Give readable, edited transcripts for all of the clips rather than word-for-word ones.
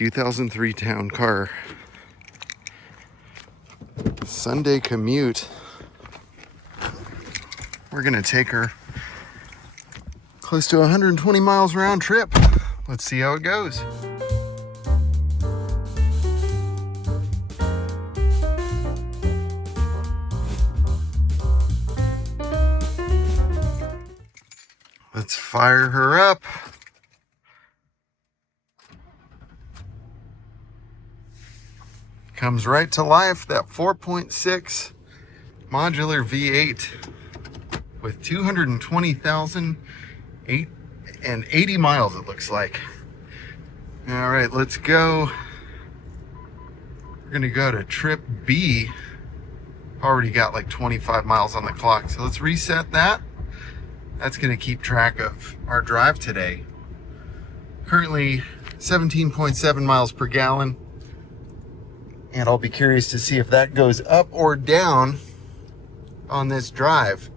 2003 town car. Sunday commute. We're gonna take her close to 120 miles round trip. Let's see how it goes. Let's fire her up. Comes right to life, that 4.6 modular V8 with 220,080 miles, it looks like. All right, let's go. We're gonna go to trip B. Already got like 25 miles on the clock, so let's reset that. That's gonna keep track of our drive today. Currently 17.7 miles per gallon. And I'll be curious to see if that goes up or down on this drive.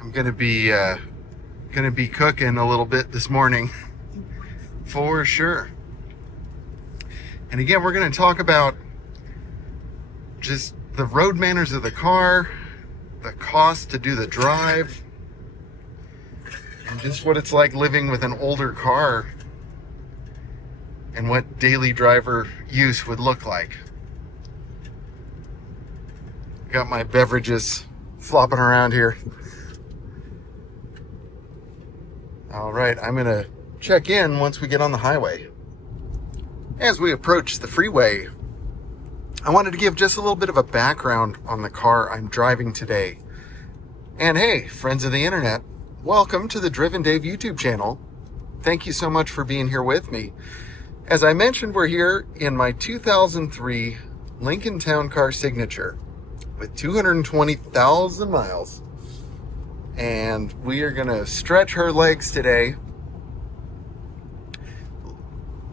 I'm gonna be cooking a little bit this morning for sure. And again, we're gonna talk about just the road manners of the car, the cost to do the drive, and just what it's like living with an older car and what daily driver use would look like. Got my beverages flopping around here. All right, I'm gonna check in once we get on the highway. As we approach the freeway, I wanted to give just a little bit of a background on the car I'm driving today. And hey, friends of the internet, welcome to the Driven Dave YouTube channel. Thank you so much for being here with me. As I mentioned, we're here in my 2003 Lincoln Town Car Signature with 220,000 miles. And we are gonna stretch her legs today.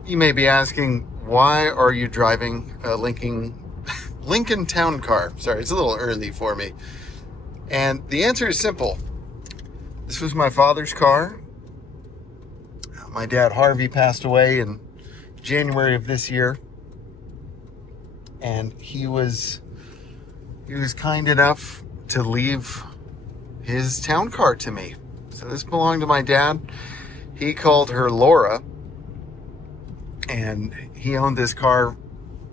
You may be asking, why are you driving a Lincoln Town Car? Sorry, it's a little early for me. And the answer is simple. This was my father's car. My dad, Harvey, passed away in January of this year, and he was kind enough to leave his town car to me. So this belonged to my dad. He called her Laura, and he owned this car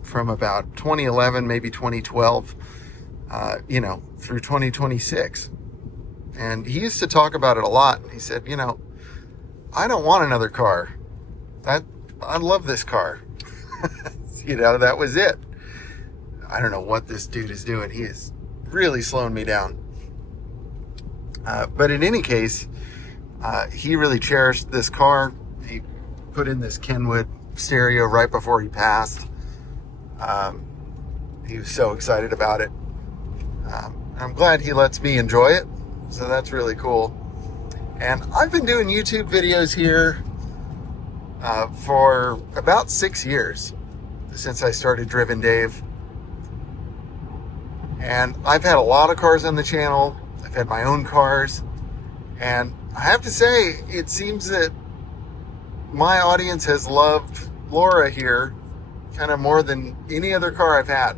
from about 2011, maybe 2012, through 2026. And he used to talk about it a lot. He said, I don't want another car. I love this car. That was it. I don't know what this dude is doing. He is really slowing me down. But in any case, he really cherished this car. He put in this Kenwood stereo right before he passed. He was so excited about it. I'm glad he lets me enjoy it. So that's really cool. And I've been doing YouTube videos here for about 6 years, since I started Driven Dave. And I've had a lot of cars on the channel. I've had my own cars. And I have to say, it seems that my audience has loved Laura here kind of more than any other car I've had.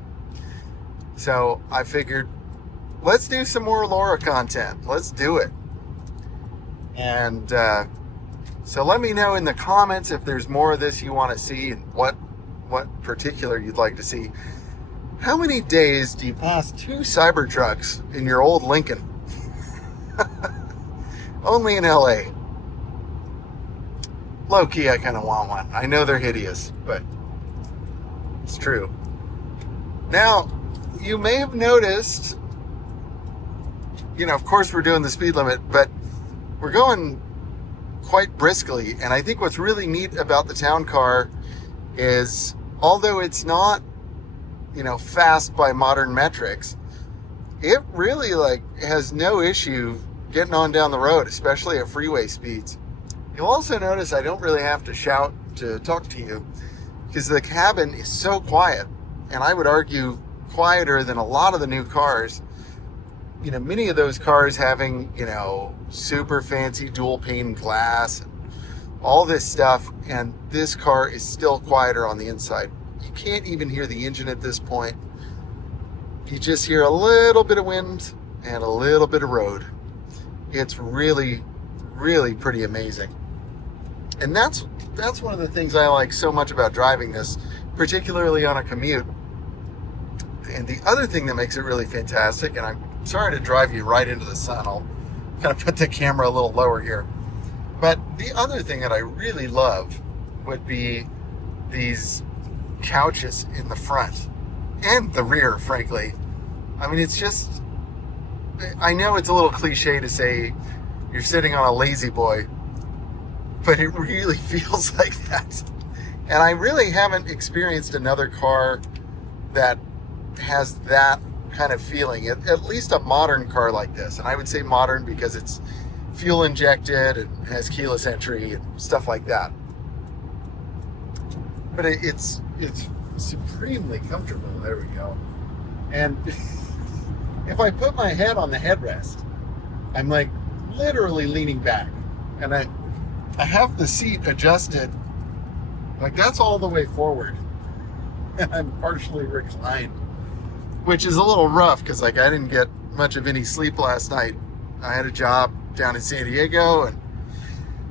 So I figured, let's do some more Laura content. Let's do it. And so let me know in the comments if there's more of this you want to see and what particular you'd like to see. How many days do you pass 2 Cybertrucks in your old Lincoln? Only in LA. Low key, I kind of want one. I know they're hideous, but it's true. Now, you may have noticed, of course we're doing the speed limit, but we're going quite briskly. And I think what's really neat about the town car is, although it's not, fast by modern metrics, it really has no issue getting on down the road, especially at freeway speeds. You'll also notice I don't really have to shout to talk to you because the cabin is so quiet, and I would argue quieter than a lot of the new cars. Many of those cars having, super fancy dual pane glass, and all this stuff, and this car is still quieter on the inside. You can't even hear the engine at this point. You just hear a little bit of wind and a little bit of road. It's really, really pretty amazing. And that's one of the things I like so much about driving this, particularly on a commute. And the other thing that makes it really fantastic, and I'm sorry to drive you right into the sun, I'll kind of put the camera a little lower here. But the other thing that I really love would be these couches in the front and the rear, frankly. I mean, it's just, I know it's a little cliche to say you're sitting on a lazy boy, but it really feels like that. And I really haven't experienced another car that has that kind of feeling, at least a modern car like this. And I would say modern because it's fuel injected and has keyless entry and stuff like that. But it's supremely comfortable. There we go. And if I put my head on the headrest, I'm like literally leaning back, and I have the seat adjusted like that's all the way forward, and I'm partially reclined, which is a little rough because like I didn't get much of any sleep last night. I had a job down in San Diego, and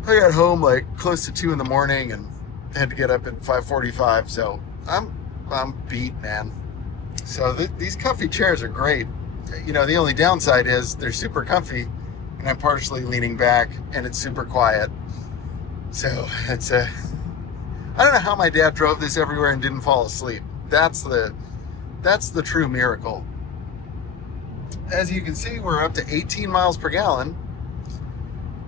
I got home like close to 2 in the morning and had to get up at 5:45. So I'm beat, man. So these comfy chairs are great. You know, the only downside is they're super comfy, and I'm partially leaning back, and it's super quiet. So it's I don't know how my dad drove this everywhere and didn't fall asleep. That's the true miracle. As you can see, we're up to 18 miles per gallon.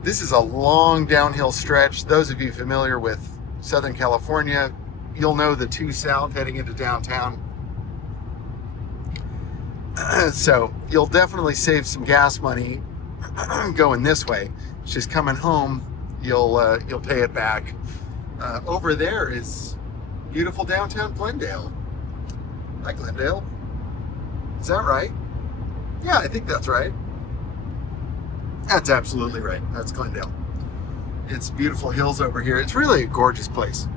This is a long downhill stretch. Those of you familiar with Southern California, you'll know the 2 South heading into downtown. So you'll definitely save some gas money going this way. It's just coming home, you'll pay it back. Over there is beautiful downtown Glendale. Hi, Glendale. Is that right? Yeah, I think that's right. That's absolutely right. That's Glendale. It's beautiful hills over here. It's really a gorgeous place.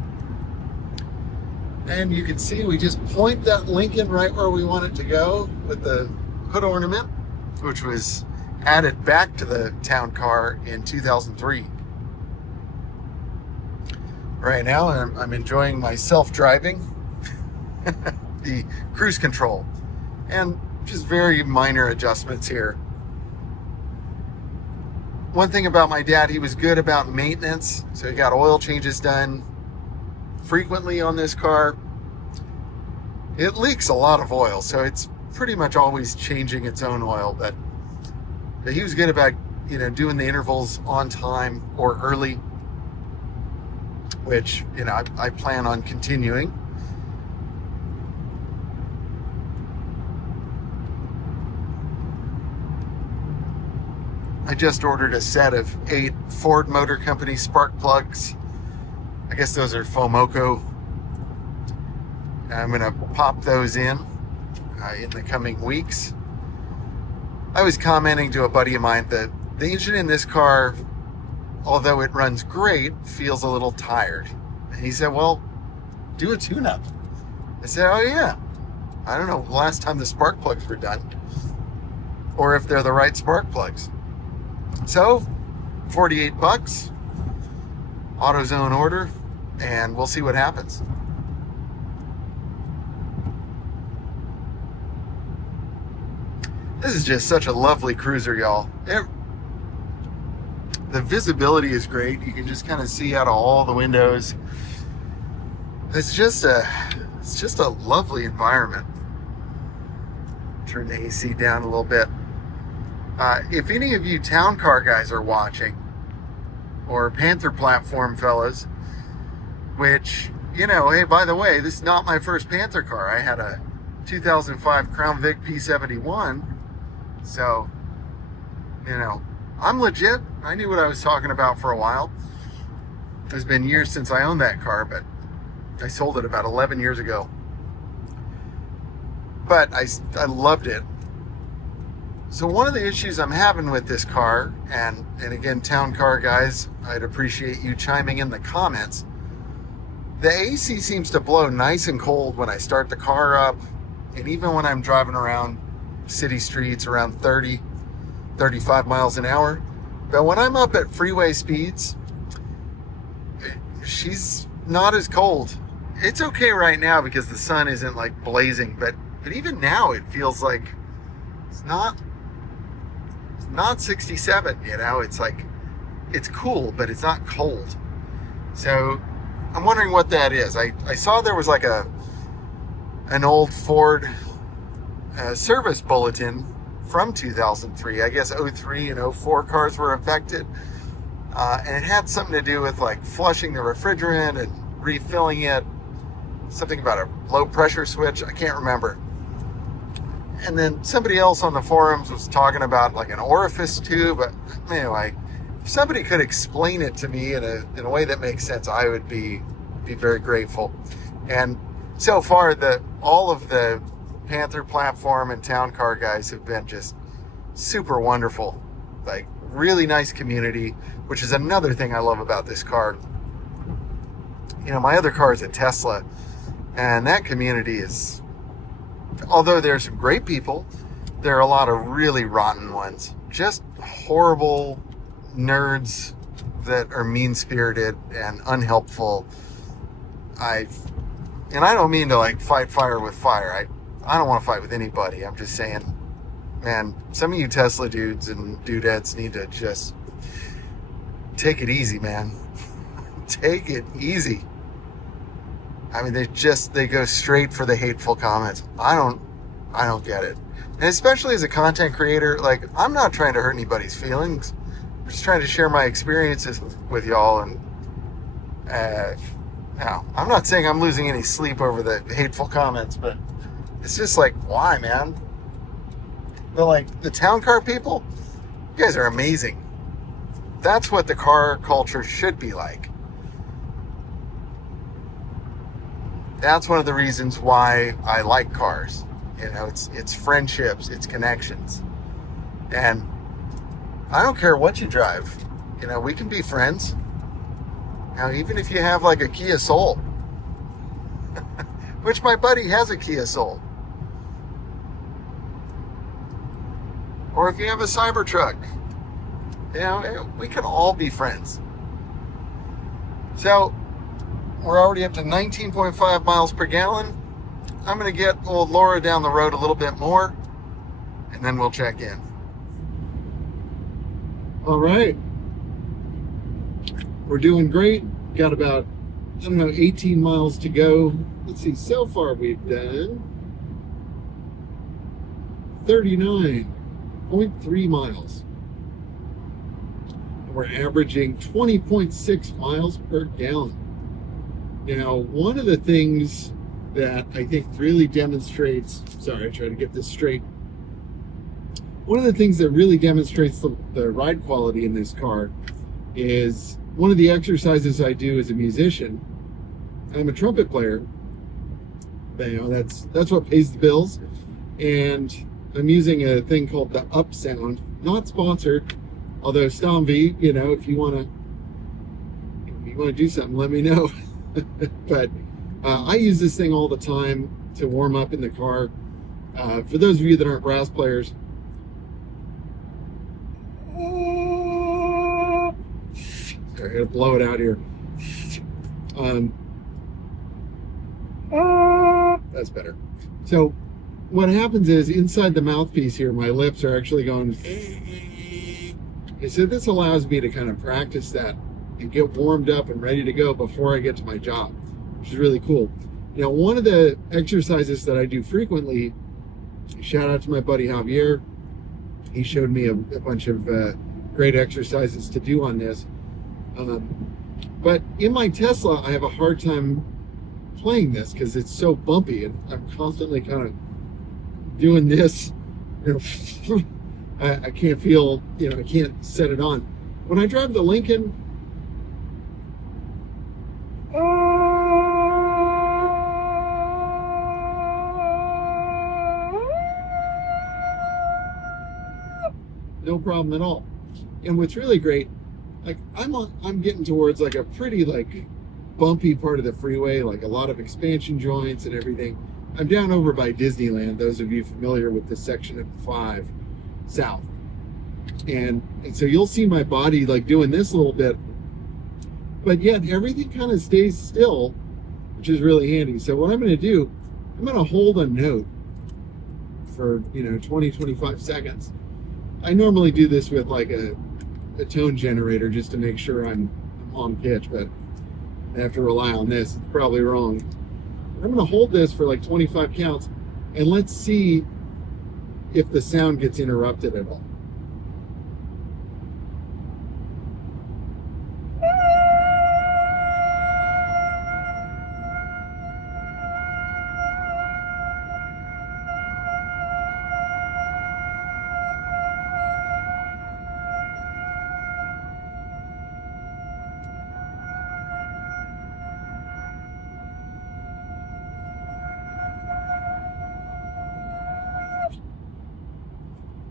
And you can see we just point that Lincoln right where we want it to go with the hood ornament, which was added back to the town car in 2003. Right now, I'm enjoying my self-driving, the cruise control, and just very minor adjustments here. One thing about my dad, he was good about maintenance, so he got oil changes done frequently on this car. It leaks a lot of oil, so it's pretty much always changing its own oil, but he was good about, you know, doing the intervals on time or early, which, you know, I plan on continuing. I just ordered a set of 8 Ford Motor Company spark plugs. I guess those are Fomoco. I'm going to pop those in the coming weeks. I was commenting to a buddy of mine that the engine in this car, although it runs great, feels a little tired. And he said, well, do a tune-up. I said, oh yeah. I don't know the last time the spark plugs were done, or if they're the right spark plugs. So, $48, AutoZone order, and we'll see what happens. This is just such a lovely cruiser, y'all. The visibility is great. You can just kind of see out of all the windows. It's just a lovely environment. Turn the AC down a little bit. If any of you town car guys are watching, or Panther platform fellas, which, you know, hey, by the way, this is not my first Panther car. I had a 2005 Crown Vic P71. So, you know, I'm legit. I knew what I was talking about for a while. It's been years since I owned that car, but I sold it about 11 years ago. But I loved it. So one of the issues I'm having with this car, and again, town car guys, I'd appreciate you chiming in the comments. The AC seems to blow nice and cold when I start the car up, and even when I'm driving around city streets around 30, 35 miles an hour. But when I'm up at freeway speeds, she's not as cold. It's okay right now because the sun isn't like blazing, but even now it feels like it's not 67, you know. It's like, it's cool, but it's not cold. So I'm wondering what that is. I saw there was like an old Ford service bulletin from 2003. I guess 03 and 04 cars were affected. And it had something to do with like flushing the refrigerant and refilling it. Something about a low pressure switch. I can't remember. And then somebody else on the forums was talking about like an orifice tube. But anyway, if somebody could explain it to me in a way that makes sense, I would be very grateful. And so far, all of the Panther platform and town car guys have been just super wonderful. Like, really nice community, which is another thing I love about this car. You know, my other car is a Tesla, and that community is, although there's some great people, there are a lot of really rotten ones. Just horrible nerds that are mean-spirited and unhelpful. I don't mean to like fight fire with fire. I don't want to fight with anybody. I'm just saying, man, some of you Tesla dudes and dudettes need to just take it easy, man. Take it easy. I mean, they go straight for the hateful comments. I don't get it. And especially as a content creator, like, I'm not trying to hurt anybody's feelings. I'm just trying to share my experiences with y'all. And now, I'm not saying I'm losing any sleep over the hateful comments, but it's just like, why, man? But like, the town car people, you guys are amazing. That's what the car culture should be like. That's one of the reasons why I like cars. You know, it's friendships, it's connections. And I don't care what you drive. You know, we can be friends. Now, even if you have like a Kia Soul, which my buddy has a Kia Soul. Or if you have a Cybertruck, you know, we can all be friends. So, we're already up to 19.5 miles per gallon. I'm going to get old Laura down the road a little bit more, and then we'll check in. All right. We're doing great. Got about, 18 miles to go. Let's see, so far we've done 39.3 miles. We're averaging 20.6 miles per gallon. Now, one of the things that I think really demonstrates, sorry, I try to get this straight. One of the things that really demonstrates the ride quality in this car is one of the exercises I do as a musician. I'm a trumpet player. You know, that's what pays the bills. And I'm using a thing called the Up Sound, not sponsored, although Stomv, you know, if you want to do something, let me know. But I use this thing all the time to warm up in the car. For those of you that aren't brass players, sorry, I gotta blow it out here. That's better. So what happens is, inside the mouthpiece here, my lips are actually going. And so this allows me to kind of practice that and get warmed up and ready to go before I get to my job, which is really cool. You know, one of the exercises that I do frequently, shout out to my buddy Javier. He showed me a bunch of great exercises to do on this. But in my Tesla, I have a hard time playing this because it's so bumpy, and I'm constantly kind of doing this. You know, I can't feel, you know, I can't set it on. When I drive the Lincoln, no problem at all. And what's really great, like I'm getting towards like a pretty like bumpy part of the freeway, like a lot of expansion joints and everything. I'm down over by Disneyland, those of you familiar with this section of the 5 south. And so you'll see my body like doing this a little bit, but yet everything kind of stays still, which is really handy. So what I'm going to do, I'm going to hold a note for 20, 25 seconds. I normally do this with like a tone generator just to make sure I'm on pitch, but I have to rely on this. It's probably wrong. I'm going to hold this for like 25 counts, and let's see if the sound gets interrupted at all.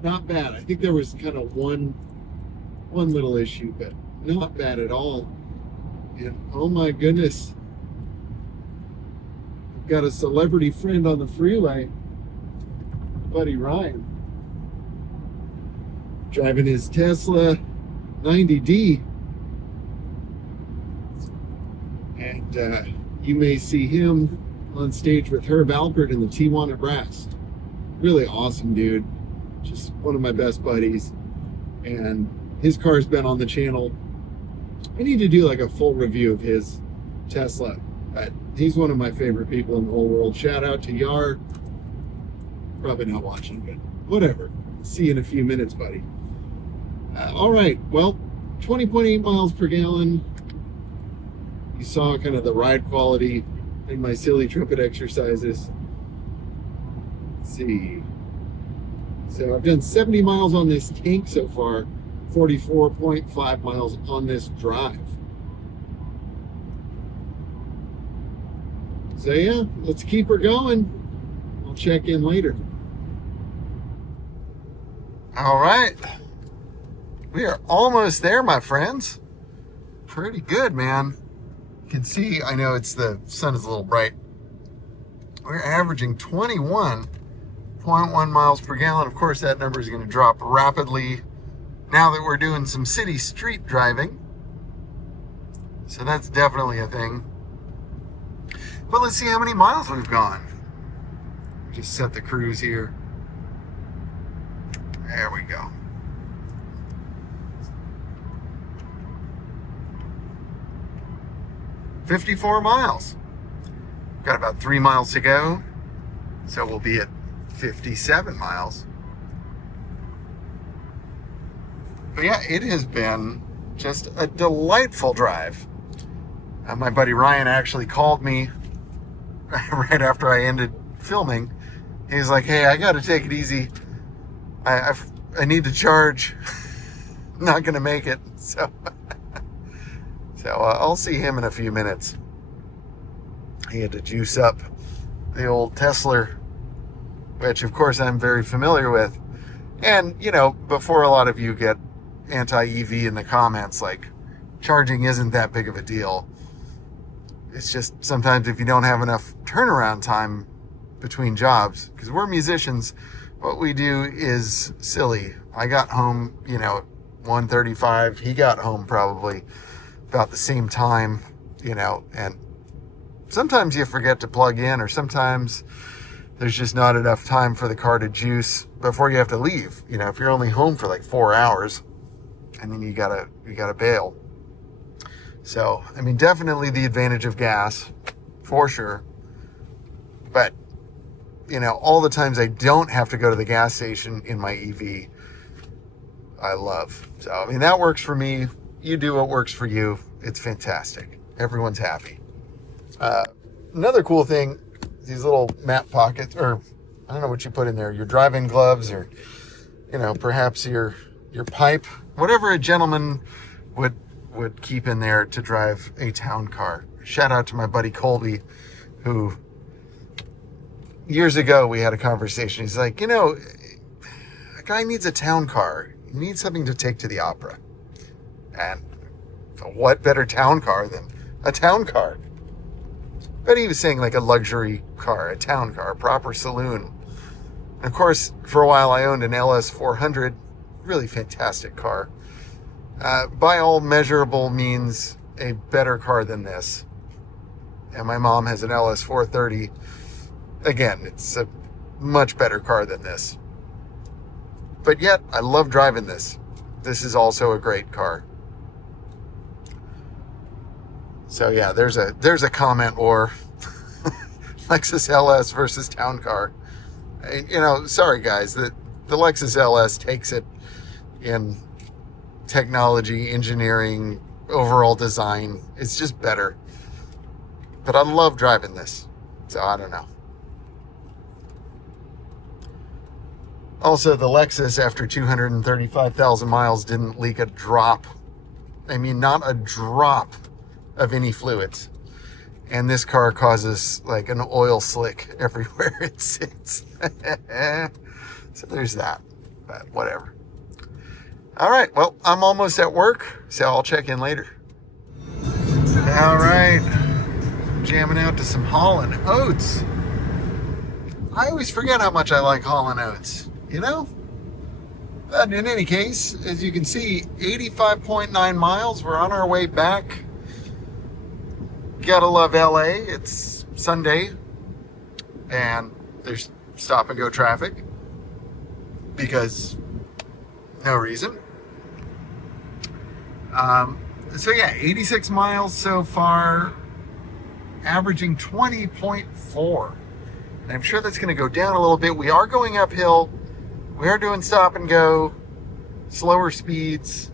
Not bad. I think there was kind of one little issue, but not bad at all. And oh my goodness, I've got a celebrity friend on the freeway, buddy Ryan, driving his Tesla 90D, and you may see him on stage with Herb Alpert in the Tijuana Brass. Really awesome dude. Just one of my best buddies, and his car's been on the channel. I need to do like a full review of his Tesla, but he's one of my favorite people in the whole world. Shout out to Yar. Probably not watching, but whatever. See you in a few minutes, buddy. All right, well, 20.8 miles per gallon. You saw kind of the ride quality in my silly Trumpet exercises. Let's see. So I've done 70 miles on this tank so far, 44.5 miles on this drive. So yeah, let's keep her going. I'll check in later. All right. We are almost there, my friends. Pretty good, man. You can see, I know the sun is a little bright. We're averaging 21.1 miles per gallon. Of course, that number is going to drop rapidly now that we're doing some city street driving. So that's definitely a thing. But let's see how many miles we've gone. Just set the cruise here. There we go. $54 miles. Got about 3 miles to go. So we'll be at 57 miles. But yeah, it has been just a delightful drive. My buddy Ryan actually called me right after I ended filming. He's like, hey, I got to take it easy. I need to charge. Not going to make it. So I'll see him in a few minutes. He had to juice up the old Tesla, which of course I'm very familiar with. And, before a lot of you get anti-EV in the comments, like, charging isn't that big of a deal. It's just sometimes if you don't have enough turnaround time between jobs, because we're musicians, what we do is silly. I got home, 1:35. He got home probably about the same time, and sometimes you forget to plug in, or sometimes there's just not enough time for the car to juice before you have to leave. If you're only home for like 4 hours, and then you gotta bail. So, definitely the advantage of gas, for sure. But, all the times I don't have to go to the gas station in my EV, I love. So, that works for me. You do what works for you. It's fantastic. Everyone's happy. Another cool thing, these little map pockets, or I don't know what you put in there, your driving gloves, or, perhaps your pipe, whatever a gentleman would keep in there to drive a town car. Shout out to my buddy Colby, who years ago we had a conversation. He's like, a guy needs a town car. You need something to take to the opera. And what better town car than a town car? But he was saying like a luxury car, a town car, a proper saloon. And of course, for a while I owned an LS 400, really fantastic car. By all measurable means, a better car than this. And my mom has an LS 430. Again, it's a much better car than this. But yet, I love driving this. This is also a great car. So yeah, there's a comment war. Lexus LS versus town car. You know, sorry guys, the Lexus LS takes it in technology, engineering, overall design. It's just better. But I love driving this. So I don't know. Also, the Lexus, after 235,000 miles, didn't leak a drop. I mean, not a drop of any fluids. And this car causes like an oil slick everywhere it sits. So there's that. But whatever. All right. Well, I'm almost at work, so I'll check in later. All right. Jamming out to some Hall & Oates. I always forget how much I like Hall & Oates, you know? But in any case, as you can see, 85.9 miles. We're on our way back. Gotta love LA. It's Sunday and there's stop and go traffic because no reason. So yeah, 86 miles so far, averaging 20.4. And I'm sure that's going to go down a little bit. We are going uphill. We are doing stop and go, slower speeds.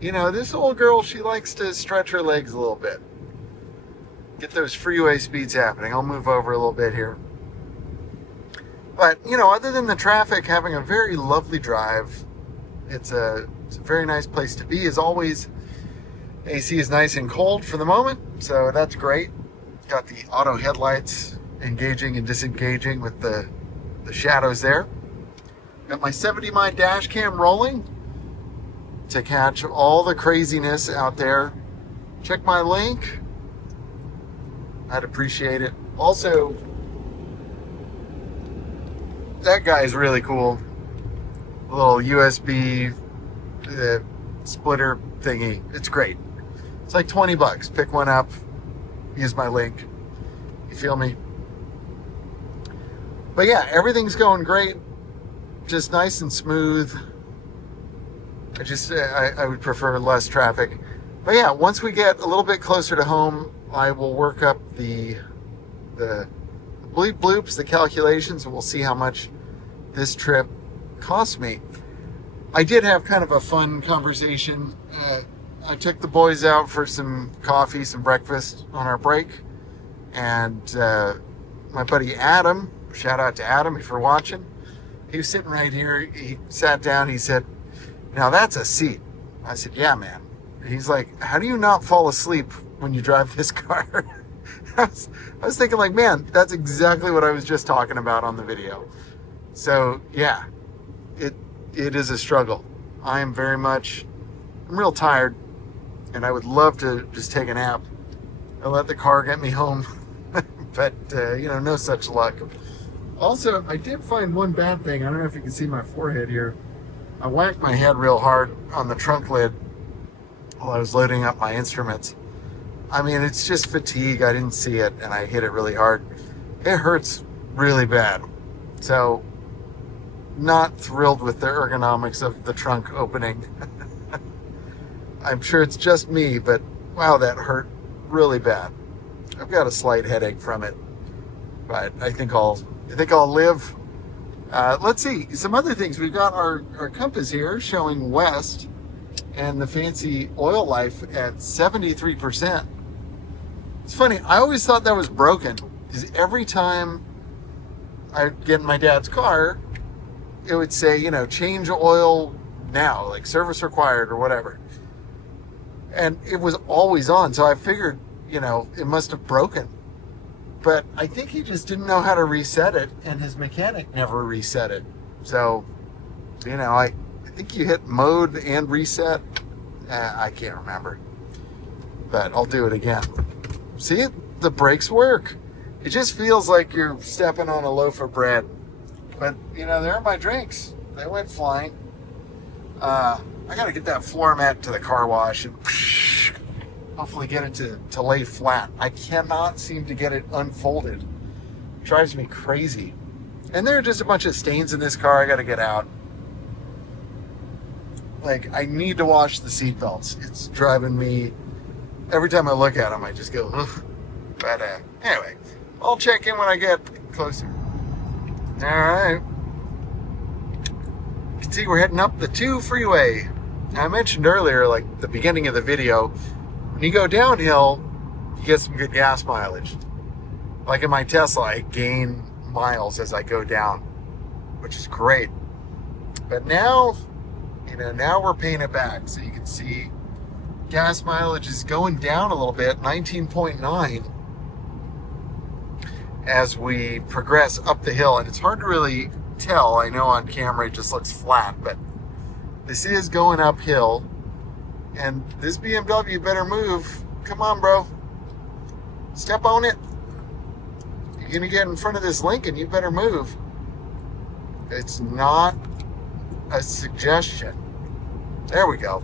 You know, this old girl, she likes to stretch her legs a little bit. Get those freeway speeds happening. I'll move over a little bit here. But, you know, other than the traffic, having a very lovely drive. It's a very nice place to be. As always, AC is nice and cold for the moment, so that's great. Got the auto headlights engaging and disengaging with the shadows there. Got my 70mm dash cam rolling to catch all the craziness out there. Check my link. I'd appreciate it. Also, that guy is really cool. A little USB splitter thingy. It's great. It's like $20. Pick one up. Use my link. You feel me? But yeah, everything's going great. Just nice and smooth. I would prefer less traffic. But yeah, once we get a little bit closer to home, I will work up the bleep bloops, the calculations, and we'll see how much this trip cost me. I did have kind of a fun conversation. I took the boys out for some coffee, some breakfast on our break. And my buddy Adam, shout out to Adam if you're watching, he was sitting right here. He sat down, he said, "Now that's a seat." I said, "Yeah, man." He's like, "How do you not fall asleep when you drive this car?" I was thinking like, man, that's exactly what I was just talking about on the video. So yeah, it is a struggle. I'm real tired, and I would love to just take a nap and let the car get me home. But you know, no such luck. Also, I did find one bad thing. I don't know if you can see my forehead here. I whacked my head real hard on the trunk lid while I was loading up my instruments. I mean, it's just fatigue. I didn't see it, and I hit it really hard. It hurts really bad. So, not thrilled with the ergonomics of the trunk opening. I'm sure it's just me, but wow, that hurt really bad. I've got a slight headache from it, but I think I'll live. Let's see some other things. We've got our compass here showing west, and the fancy oil life at 73%. It's funny, I always thought that was broken, because every time I get in my dad's car, it would say, you know, change oil now, like service required or whatever. And it was always on, so I figured, you know, it must have broken. But I think he just didn't know how to reset it, and his mechanic never reset it. So, you know, think you hit mode and reset. I can't remember, but I'll do it again. See, the brakes work. It just feels like you're stepping on a loaf of bread. But, you know, there are my drinks. They went flying. I got to get that floor mat to the car wash and hopefully get it to lay flat. I cannot seem to get it unfolded. It drives me crazy. And there are just a bunch of stains in this car I got to get out. Like, I need to wash the seat belts. It's driving me, every time I look at them, I just go, ugh. But anyway, I'll check in when I get closer. All right. You can see we're heading up the 2 freeway. I mentioned earlier, like the beginning of the video, when you go downhill, you get some good gas mileage. Like in my Tesla, I gain miles as I go down, which is great. But now, you know, now we're paying it back. So you can see gas mileage is going down a little bit, 19.9, as we progress up the hill. And it's hard to really tell. I know on camera it just looks flat, but this is going uphill. And this BMW better move. Come on, bro. Step on it. You're gonna get in front of this Lincoln, you better move. It's not a suggestion. There we go.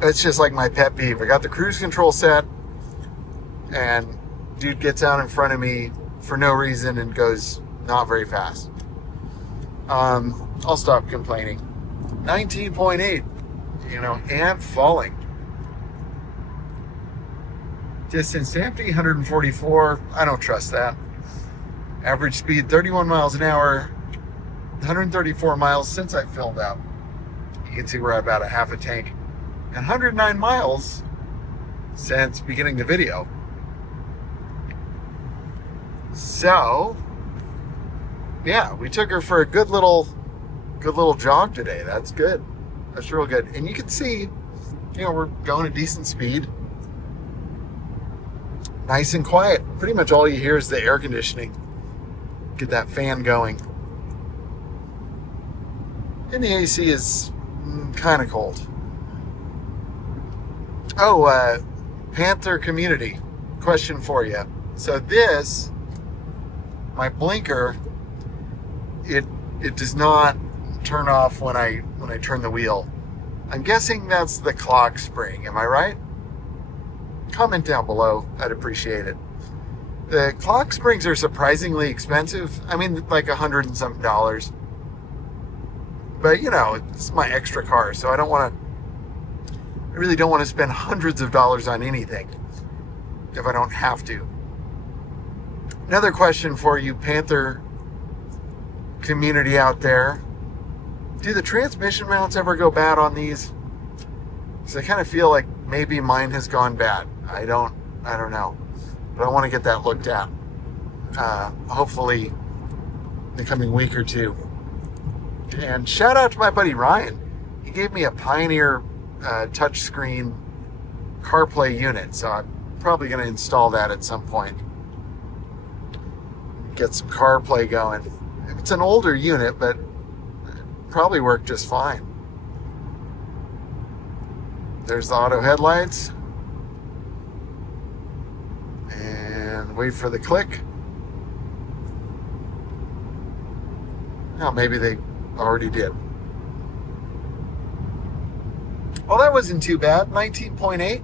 It's just like my pet peeve. I got the cruise control set, and dude gets out in front of me for no reason and goes not very fast. I'll stop complaining. 19.8, you know, and falling. Distance to empty, 144. I don't trust that. Average speed, 31 miles an hour. 134 miles since I filled up. You can see we're at about a half a tank. And 109 miles since beginning the video. So, yeah, we took her for a good little jog today. That's good. That's real good. And you can see, you know, we're going at decent speed. Nice and quiet. Pretty much all you hear is the air conditioning. Get that fan going. And the AC is kind of cold. Oh, Panther community. Question for you. So this, my blinker, it does not turn off when I turn the wheel. I'm guessing that's the clock spring. Am I right? Comment down below. I'd appreciate it. The clock springs are surprisingly expensive. I mean, like $100 and something. But you know, it's my extra car, so I really don't want to spend hundreds of dollars on anything if I don't have to. Another question for you, Panther community out there. Do the transmission mounts ever go bad on these? Because I kind of feel like maybe mine has gone bad. I don't know. But I want to get that looked at. Hopefully in the coming week or two. And shout out to my buddy Ryan. He gave me a Pioneer touchscreen CarPlay unit, so I'm probably going to install that at some point. Get some CarPlay going. It's an older unit, but it probably worked just fine. There's the auto headlights. And wait for the click. Oh, maybe they already did. Well, that wasn't too bad. 19.8.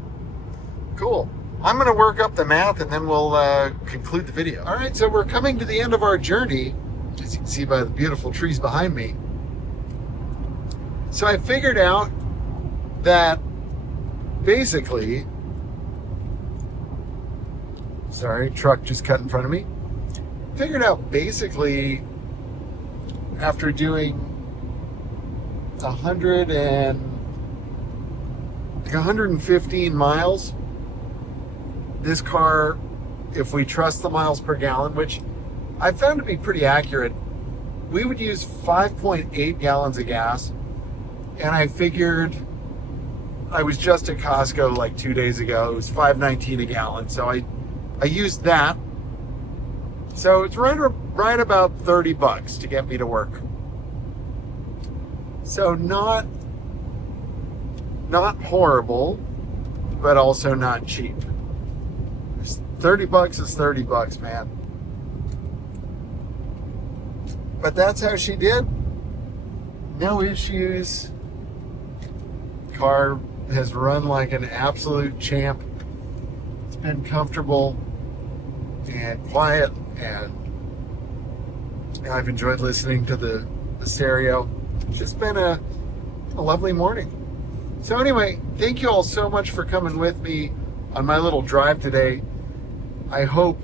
Cool. I'm going to work up the math and then we'll conclude the video. All right, so we're coming to the end of our journey, as you can see by the beautiful trees behind me. So I figured out that basically, sorry, truck just cut in front of me. Figured out basically, after doing 115 miles, this car, if we trust the miles per gallon, which I found to be pretty accurate, we would use 5.8 gallons of gas. And I figured, I was just at Costco like 2 days ago. It was $5.19 a gallon. So I used that. So it's right about $30 to get me to work. So not horrible, but also not cheap. 30 bucks is 30 bucks, man. But that's how she did. No issues. Car has run like an absolute champ. It's been comfortable and quiet, and I've enjoyed listening to the stereo. It's just been a lovely morning. So anyway, thank you all so much for coming with me on my little drive today. I hope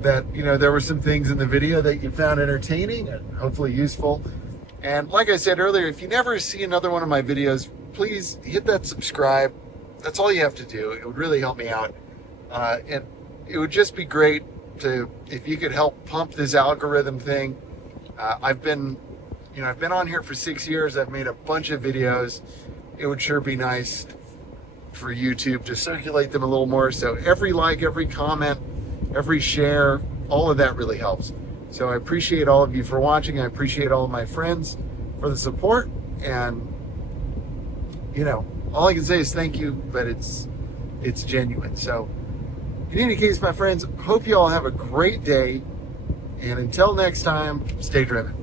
that, you know, there were some things in the video that you found entertaining and hopefully useful. And like I said earlier, if you never see another one of my videos, please hit that subscribe. That's all you have to do. It would really help me out. And it would just be great if you could help pump this algorithm thing. I've been on here for 6 years. I've made a bunch of videos. It would sure be nice for YouTube to circulate them a little more. So every like, every comment, every share, all of that really helps. So I appreciate all of you for watching. I appreciate all of my friends for the support. And, you know, all I can say is thank you, but it's genuine. So in any case, my friends, hope you all have a great day. And until next time, stay driven.